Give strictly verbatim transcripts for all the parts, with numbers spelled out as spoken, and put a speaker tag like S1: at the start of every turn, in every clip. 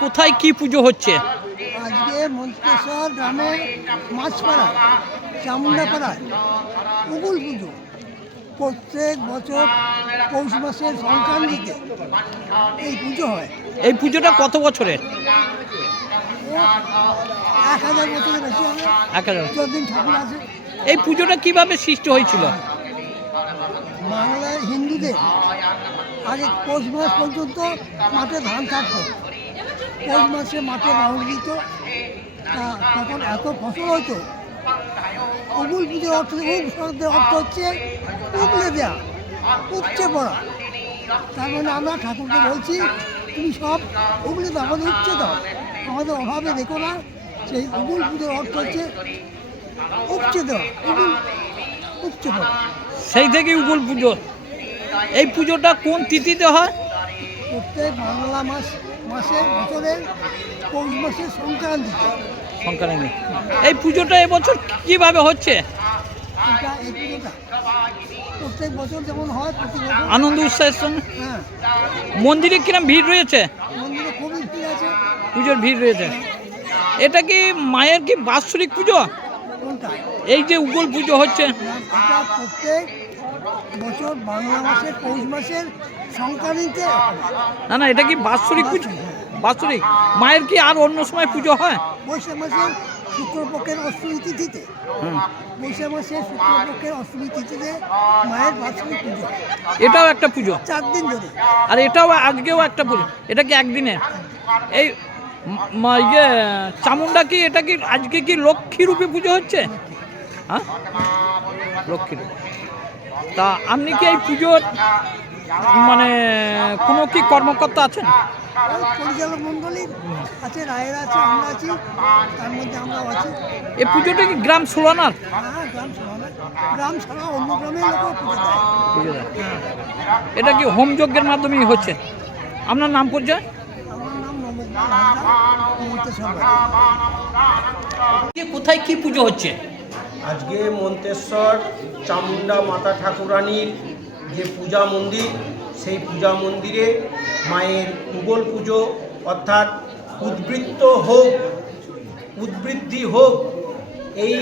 S1: কোথায় কি পুজো হচ্ছে?
S2: আজকে মন্তেশ্বর গ্রামে মাছপাড়া চামুন্ডাপাড়ায় উগুল পুজো প্রত্যেক বছর পৌষ মাসের সংক্রান্তিতে এই পুজো হয়।
S1: এই পুজোটা কত বছরের?
S2: ও এক হাজার বছরের বেশি হবে,
S1: এক হাজার।
S2: যতদিন ঠাকুর আছে।
S1: এই পুজোটা কিভাবে সৃষ্টি হয়েছিল?
S2: বাংলায় হিন্দুদের আগে পৌষ মাস পর্যন্ত মাঠে ধান থাকতো, পৌষ মাসে মাঠে বাউল দিত, তা তখন এত ফসল হতো। উগুল পুজোর অর্থ উগ শব্দের অর্থ হচ্ছে উগলে দেওয়া, উপচে পড়া। তার মানে আমরা ঠাকুরকে বলছি তুমি সব উগলে দাও, আমাদের উপচে দাও, আমাদের অভাবে দেখো না। সেই উগুল পুজোর অর্থ হচ্ছে উপচে দেওয়া, উগুল উপচে পড়া।
S1: সেই থেকে উগুল পুজো। এই পুজোটা কোন তিথিতে হয়?
S2: প্রত্যেক বাংলা মাস মাসে বছরের পৌষ মাসের সংক্রান্তিতে।
S1: সংক্রান্তি। এই পুজোটা এবছর কিভাবে হচ্ছে?
S2: এটা এই পুজোটা প্রত্যেক বছর যেমন হয় প্রতি বছর
S1: আনন্দ উৎসাহের সঙ্গে।
S2: হ্যাঁ,
S1: মন্দিরে কিরম ভিড় রয়েছে?
S2: মন্দিরে খুবই ভিড় আছে।
S1: পুজোর ভিড় রয়েছে। এটা কি মায়ের কি বাৎসরিক পুজো?
S2: কোনটা?
S1: এই যে উগুল পুজো হচ্ছে,
S2: এটা প্রত্যেক বছর বাংলা মাসের পৌষ মাসের সংক্রান্তিতে হয়।
S1: না না, এটা কি বাৎসরিক পুজো? বাৎসরিক। মায়ের কি আর অন্য সময় পুজো হয়?
S2: বৈশাখ মাসের শুক্রপক্ষের অষ্টমী তিথিতে,
S1: হুম।
S2: বৈশাখ মাসের শুক্রপক্ষের অষ্টমী তিথিতে মায়ের বাৎসরিক পুজো হয়।
S1: এটাও একটা পুজো।
S2: চার দিন ধরে।
S1: আর এটাও আজকেও একটা পুজো। এটা কি একদিনের? এই ম- ম- ইয়ে চামুন্ডা কি এটা কি আজকে কি লক্ষ্মী রূপে পুজো হচ্ছে? হ্যাঁ, লক্ষ্মী রূপে। তা আপনি কি এই পুজোর মানে কোনো কি কর্মকর্তা আছেন?
S2: ওই পরিচালক মণ্ডলী আছে, রায়ের আছে, আমরা আছি, তার মধ্যে আমরাও আছি।
S1: এই পুজোটা কি গ্রাম সোলানার
S2: হ্যাঁ, গ্রাম ছাড়া গ্রাম ছাড়া অন্য গ্রামের লোকও পুজো দেয়।
S1: পুজো দেয়? এটা কি হোম যজ্ঞের মাধ্যমেই হচ্ছে? আপনার নাম পরিচয়?
S2: আমার নাম নবকুমার হালদার, মন্তেশ্বর বাড়ি।
S1: কোথায় কি পুজো হচ্ছে?
S3: আজকে মন্তেশ্বর চামুন্ডা মাতা ঠাকুরানীর যে পূজা মন্দির, সেই পূজা মন্দিরে মায়ের উগল পুজো অর্থাৎ উদ্বৃত্ত হোক, উদ্বৃদ্ধি হোক, এই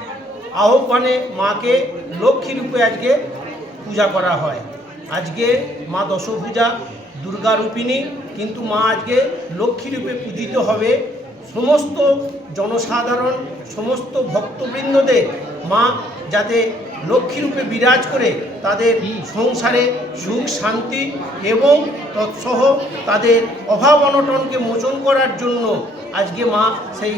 S3: আহ্বানে মাকে লক্ষ্মী রূপে আজকে পূজা করা হয়। আজকে মা দশভূজা দুর্গা রূপিণী, কিন্তু মা আজকে লক্ষ্মী রূপে পূজিত হবে। সমস্ত জনসাধারণ, সমস্ত ভক্তবৃন্দদের মা যাতে লক্ষ্মী রূপে বিরাজ করে তাদের সংসারে সুখ শান্তি এবং তৎসহ তাদের অভাব অনটনকে মোচন করার জন্য আজকে মা সেই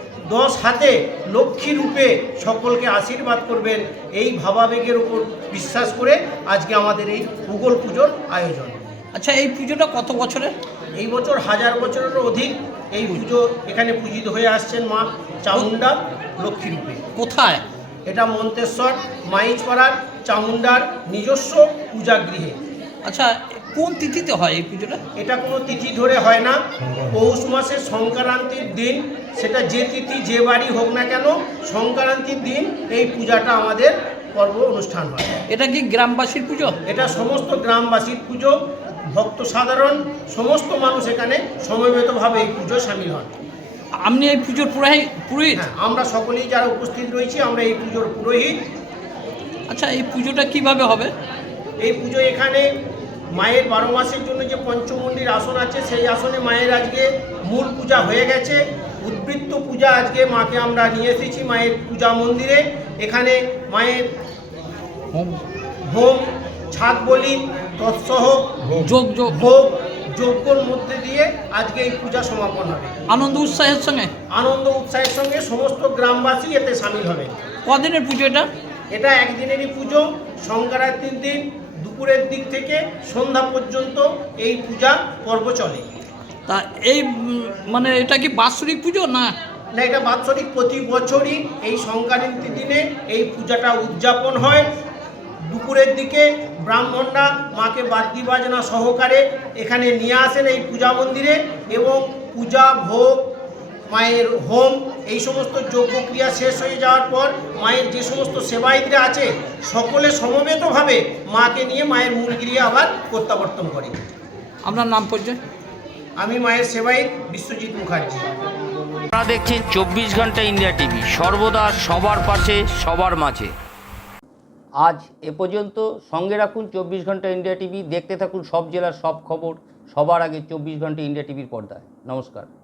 S3: দশ হাতে লক্ষ্মী রূপে সকলকে আশীর্বাদ করবেন, এই ভাবাবেগের উপর বিশ্বাস করে আজকে আমাদের এই উগল পুজোর আয়োজন।
S1: আচ্ছা, এই পুজোটা কত বছরের?
S3: এই বছর হাজার বছরেরও অধিক এই পুজো এখানে পূজিত হয়ে আসছেন মা চামুন্ডা লক্ষ্মী রূপে।
S1: কোথায়?
S3: এটা মন্তেশ্বর মাইজপাড়ার চামুন্ডার নিজস্ব পূজাগৃহে।
S1: আচ্ছা, কোন তিথিতে হয় এই পুজোটা?
S3: এটা কোনো তিথি ধরে হয় না, পৌষ মাসের সংক্রান্তির দিন, সেটা যে তিথি যে বাড়ি হোক না কেন, সংক্রান্তির দিন এই পূজাটা আমাদের পর্ব অনুষ্ঠান হয়।
S1: এটা কি গ্রামবাসীর পুজো?
S3: এটা সমস্ত গ্রামবাসীর পুজো, ভক্ত সাধারণ সমস্ত মানুষ এখানে সমবেতভাবে এই পুজোয় সামিল হন।
S1: আপনি এই পুজোর পুরোহিত? পুরোহিত?
S3: হ্যাঁ, আমরা সকলেই যারা উপস্থিত রয়েছি আমরা এই পুজোর পুরোহিত।
S1: আচ্ছা, এই পুজোটা কিভাবে হবে?
S3: এই পুজো এখানে মায়ের বারো মাসের জন্য যে পঞ্চমন্দির আসন আছে, সেই আসনে মায়ের আজকে মূল পূজা হয়ে গেছে। উদ্বৃত্ত পূজা আজকে মাকে আমরা নিয়ে এসেছি মায়ের পূজা মন্দিরে। এখানে মায়ের
S1: হোম
S3: হোম, ছাদ বলি, তৎসহ
S1: যোগ যোগ
S3: ভোগ যজ্ঞর মধ্যে দিয়ে আজকে এই পূজা সমাপন হবে।
S1: আনন্দ উৎসাহের সঙ্গে?
S3: আনন্দ উৎসাহের সঙ্গে সমস্ত গ্রামবাসী এতে সামিল হবে।
S1: কদিনের পুজো এটা?
S3: এটা একদিনেরই পুজো। সংক্রান্তির দিন দুপুরের দিক থেকে সন্ধ্যা পর্যন্ত এই পূজা পর্ব চলে।
S1: তা এই উম, মানে এটা কি বাৎসরিক পুজো না?
S3: না, এটা বাৎসরিক, প্রতি বছরই এই সংক্রান্তির দিনে এই পূজাটা উদযাপন হয়। দুপুরের দিকে ব্রাহ্মণরা মাকে বাদ্যি বাজনা সহকারে এখানে নিয়ে আসেন এই পূজা মন্দিরে, এবং পূজা ভোগ, মায়ের হোম, এই সমস্ত যজ্ঞক্রিয়া শেষ হয়ে যাওয়ার পর মায়ের যে সমস্ত সেবায়িতরা আছে সকলে সমবেতভাবে মাকে নিয়ে মায়ের মূল গৃহে আবার প্রত্যাবর্তন করে।
S1: আপনার নাম পরিচয়?
S3: আমি মায়ের সেবাই বিশ্বজিৎ মুখার্জি।
S4: আপনারা দেখছেন চব্বিশ ঘন্টা ইন্ডিয়া টিভি, সর্বদা সবার পাশে সবার মাঝে। আজ এ পর্যন্ত। সঙ্গে রাখুন চব্বিশ ঘন্টা ইন্ডিয়া টিভি, দেখতে থাকুন সব জেলার সব খবর সবার আগে চব্বিশ ঘন্টা ইন্ডিয়া টিভির পর্দায়। নমস্কার।